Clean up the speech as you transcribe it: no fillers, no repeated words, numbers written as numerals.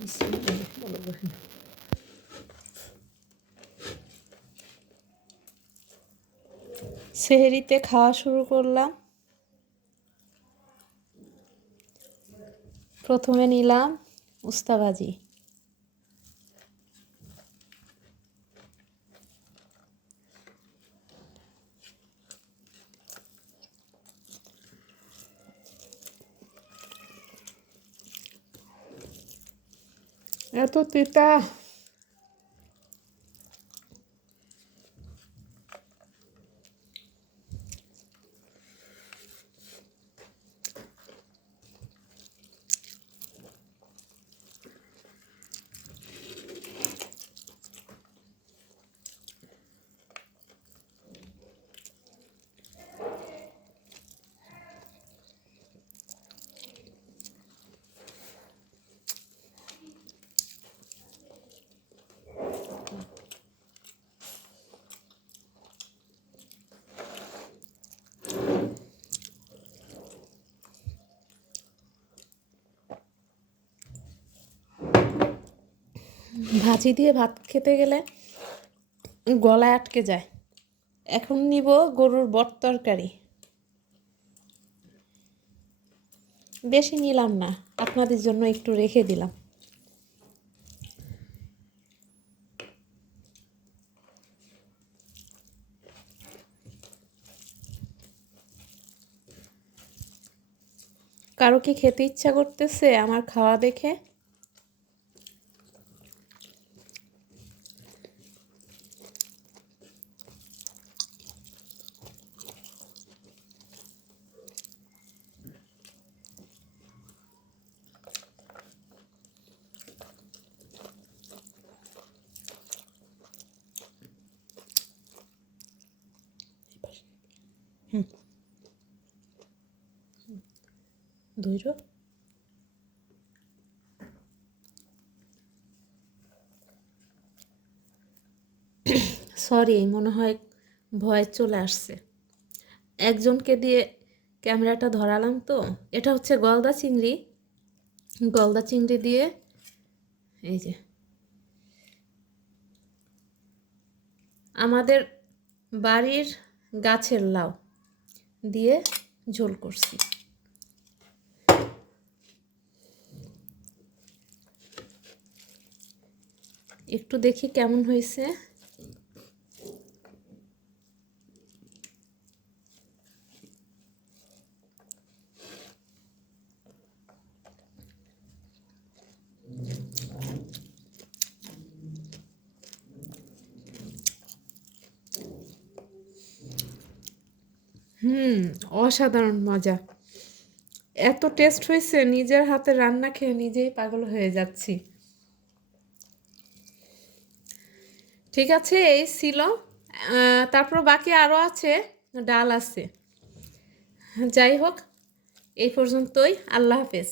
বিসমিল্লাহ বলো বহিন। সেহরিতে খাওয়া শুরু করলাম। প্রথমে নিলাম উস্তা ভাজি। এত তিতা। ভাজি দিয়ে ভাত খেতে গেলে গলায় আটকে যায়। এখন নিব গরুর বট তরকারি। বেশি নিলাম না, আপনাদের জন্য একটু রেখে দিলাম। কারো কি খেতে ইচ্ছা করতেছে আমার খাওয়া দেখে? ধৈর্য। সরি, মনে হয় ভয় চলে আসছে। একজনকে দিয়ে ক্যামেরাটা ধরালাম তো। এটা হচ্ছে গলদা চিংড়ি। গলদা চিংড়ি দিয়ে এই যে আমাদের বাড়ির গাছের লাউ দিয়ে ঝোল করছি। একটু দেখি কেমন হয়েছে। অসাধারণ মজা। এত টেস্ট হয়েছে, নিজের হাতে রান্না খেয়ে নিজেই পাগল হয়ে যাচ্ছি। ঠিক আছে, এই ছিল। তারপর বাকি আরও আছে, ডাল আছে। যাই হোক, এই পর্যন্তই। আল্লাহ হাফেজ।